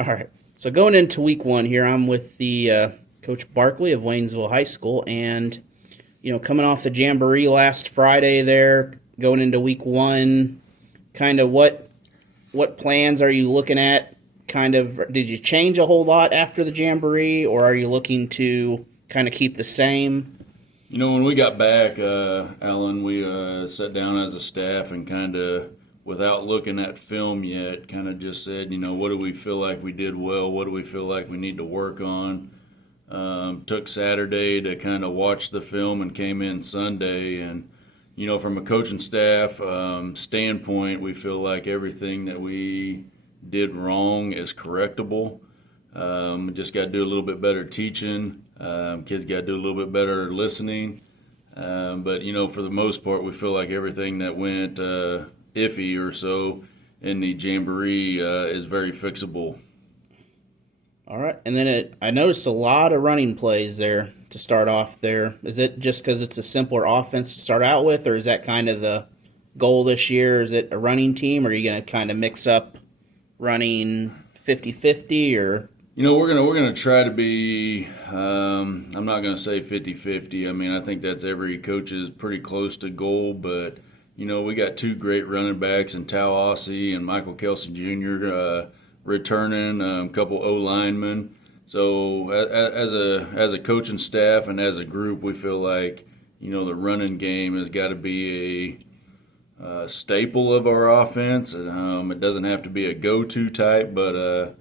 All right. So going into week one here, I'm with the Coach Barkley of Waynesville High School, and coming off the jamboree last Friday, there going into week one, kind of what plans are you looking at? Kind of, did you change a whole lot after the jamboree, or are you looking to kind of keep the same? When we got back, Alan, we sat down as a staff and kind of, without looking at film yet, kind of just said, what do we feel like we did well? What do we feel like we need to work on? Took Saturday to kind of watch the film and came in Sunday. And, from a coaching staff standpoint, we feel like everything that we did wrong is correctable. We just got to do a little bit better teaching. Kids got to do a little bit better listening. But, for the most part, we feel like everything that went iffy or so in the jamboree is very fixable. All right. And then I noticed a lot of running plays there to start off there. Is it just because it's a simpler offense to start out with, or is that kind of the goal this year? Is it a running team, or are you going to kind of mix up running 50-50 or? We're gonna try to be. I'm not gonna say 50-50. I mean, I think that's every coach is pretty close to goal. But we got two great running backs in Tao Ossie and Michael Kelsey Jr. Returning, a couple O linemen. So as a coaching staff and as a group, we feel like the running game has got to be a staple of our offense. It doesn't have to be a go-to type, but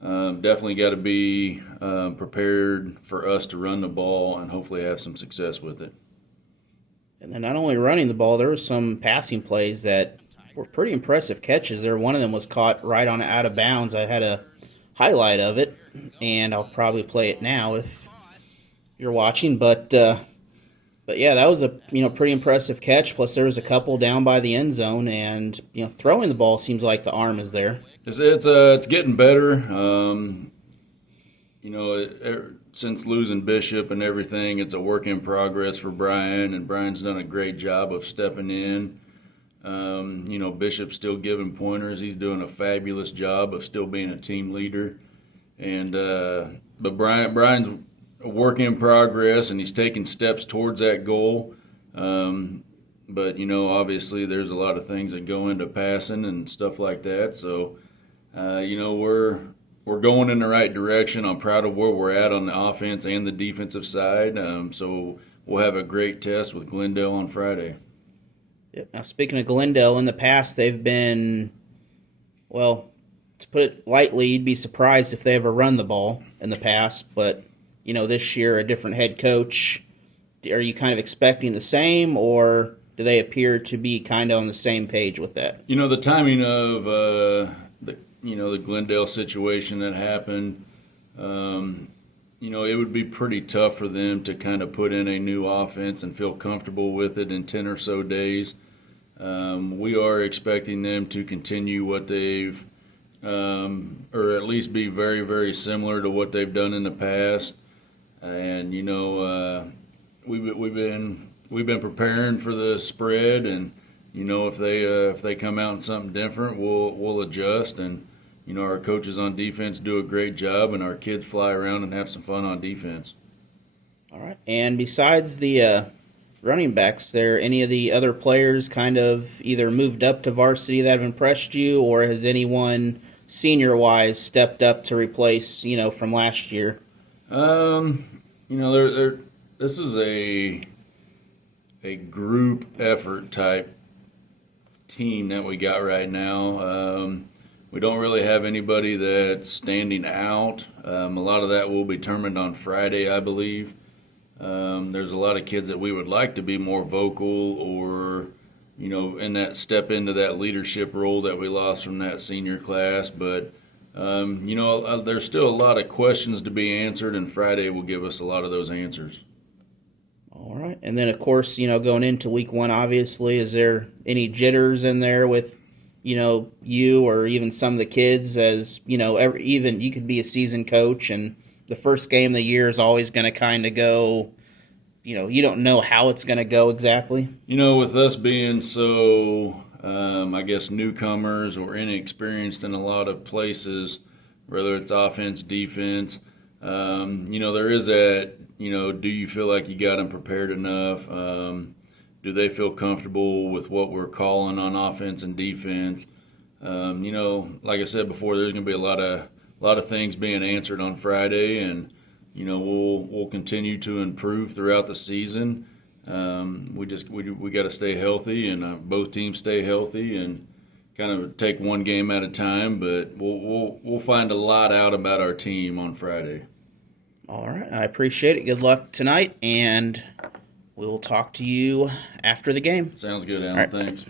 definitely got to be prepared for us to run the ball and hopefully have some success with it. And then not only running the ball, there was some passing plays that were pretty impressive catches there. One of them was caught right on out of bounds. I had a highlight of it, and I'll probably play it now if you're watching. But yeah, that was a pretty impressive catch. Plus, there was a couple down by the end zone, and throwing the ball seems like the arm is there. It's getting better. Since losing Bishop and everything, it's a work in progress for Brian, and Brian's done a great job of stepping in. Bishop's still giving pointers. He's doing a fabulous job of still being a team leader. And but Brian's a work in progress, and he's taking steps towards that goal. But obviously, there's a lot of things that go into passing and stuff like that. So, we're going in the right direction. I'm proud of where we're at on the offense and the defensive side. So we'll have a great test with Glendale on Friday. Yep. Now, speaking of Glendale, in the past they've been, well, to put it lightly, you'd be surprised if they ever run the ball in the past. But this year a different head coach. Are you kind of expecting the same, or do they appear to be kind of on the same page with that? The timing of the Glendale situation that happened, it would be pretty tough for them to kind of put in a new offense and feel comfortable with it in 10 or so days. We are expecting them to continue what they've, or at least be very, very similar to what they've done in the past. And we've been preparing for the spread, and if they come out in something different, we'll adjust. And our coaches on defense do a great job, and our kids fly around and have some fun on defense. All right. And besides the running backs, there any of the other players kind of either moved up to varsity that have impressed you, or has anyone senior-wise stepped up to replace from last year? This is a group effort type team that we got right now. We don't really have anybody that's standing out. A lot of that will be determined on Friday, I believe. There's a lot of kids that we would like to be more vocal, or in that step into that leadership role that we lost from that senior class. But there's still a lot of questions to be answered, and Friday will give us a lot of those answers. All right. And then, of course, going into week one, obviously, is there any jitters in there with, you or even some of the kids, as, even you could be a seasoned coach, and the first game of the year is always going to kind of go, you don't know how it's going to go exactly. With us being so, I guess, newcomers or inexperienced in a lot of places, whether it's offense, defense. There is that, do you feel like you got them prepared enough? Do they feel comfortable with what we're calling on offense and defense? Like I said before, there's going to be a lot of things being answered on Friday, and we'll continue to improve throughout the season. We got to stay healthy, and both teams stay healthy, and kind of take one game at a time. But we'll find a lot out about our team on Friday. All right, I appreciate it. Good luck tonight, and we'll talk to you after the game. Sounds good, Alan. All right. Thanks.